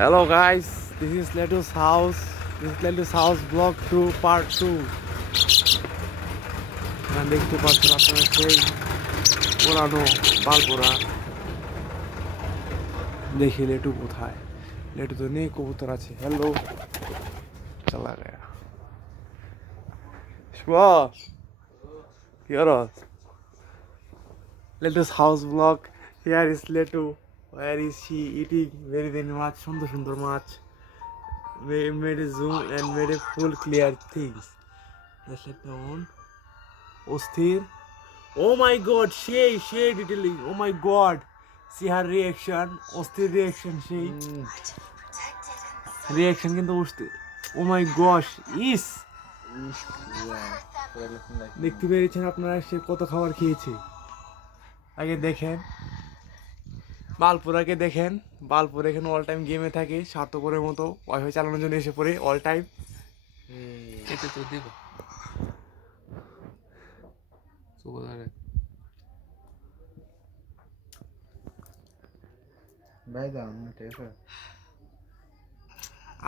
Hello guys, this is Letu's house. This is Letu's house vlog 2 part 2. দেখতে পাচ্ছেন আপনারা সেই পুরানো বালপুরা। দেখি লেটু কোথায়। লেটু তো নেই, কবুতর আছে। হ্যালো, চলা Gaya. Shwa, here is Letu's house vlog. Here is Letu. Where is she eating very much সুন্দর মাছ? We made a zoom and made a full clear things. Let's let down. Osthir. Oh my god, she detailing. Oh my god. See her reaction. Osthir reaction, she. Reaction কিন্তু Osthir. Oh my gosh, is. দেখতে পেরেছেন আপনারা সে কত খাবার খেয়েছে। আগে দেখেন বালপুরাকে দেখেন। বালপুর এখানে অল টাইম গেমে থাকে, স্বার্থপরের মতো ওয়াইফাই চালানোর জন্য এসে পড়ে অল টাইম। খেতে তো দিব भाई जान ठीक है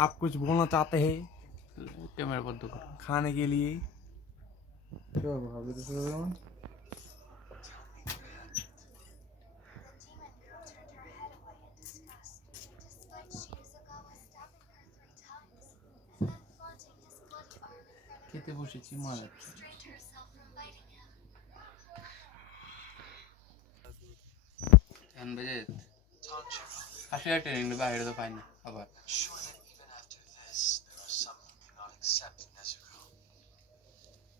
आप कुछ बोलना चाहते हैं कैमरा बंद करो खाने के लिए? क्यों भाभी तो सुन रहा हूँ খেতে বসেছি মারা ধ্যান বেজে আসলে ট্রেনিং বাইরে তো পাই না আবার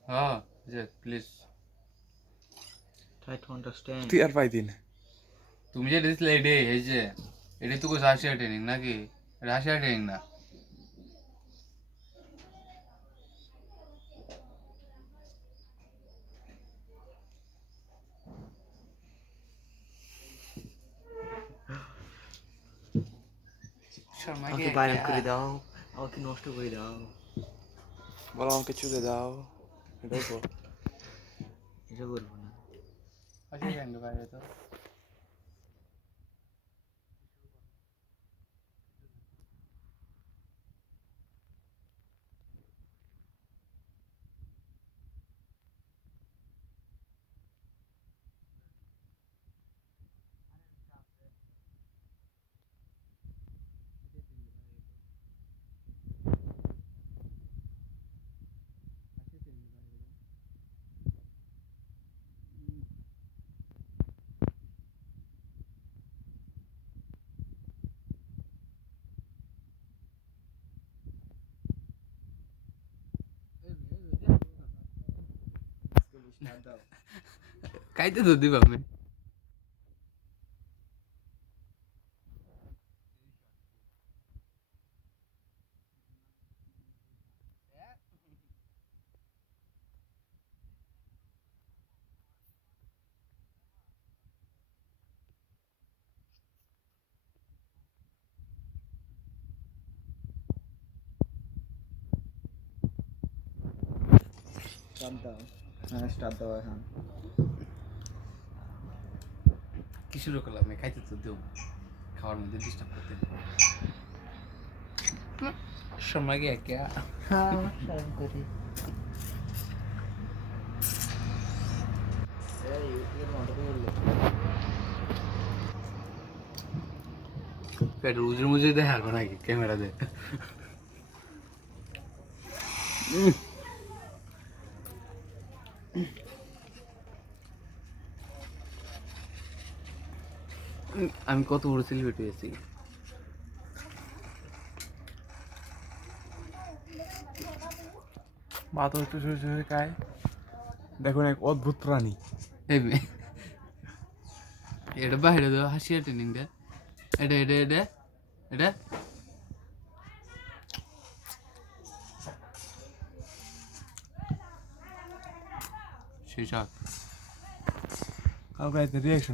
হ্যাঁ যে প্লিজ try to understand তুই আর পাই দিন। তুমি যে দিছিলে এডে এই যে এটা তো কোথাও আসিয়া ট্রেনিং নাকি রাশিয়া ট্রেনিং না আমাকে বাইরে করে দাও, আমাকে নষ্ট করে দাও, বলো আমাকে চুলে দাও, এটাই বল। এটা করবো না। আসিয়া বাইরে তো খাইতে তো দিবা আমি স্টার্ট দাও, হ্যাঁ স্টার্ট দাও এখন। কি শুরু করলাম খাইতে তো দেব খাওয়ার মধ্যে ডিস্টার্ব করতে সময় গিয়ে কে হ্যাঁ সারাম করি। এই ইউটিউবের মতো করলো পেট উজরে মুজরে দেখার নাকি ক্যামেরা দে আমি কত বড় সেলিব্রিটি হয়েছি মাথা একটু সরে খায়। দেখুন এক অদ্ভুত প্রাণী। এটা বাইরে দেওয়া হাসিয়া ট্রেনিং দে এটা এটা এটা এটা সেই শাক কাউকে রিয়াকশন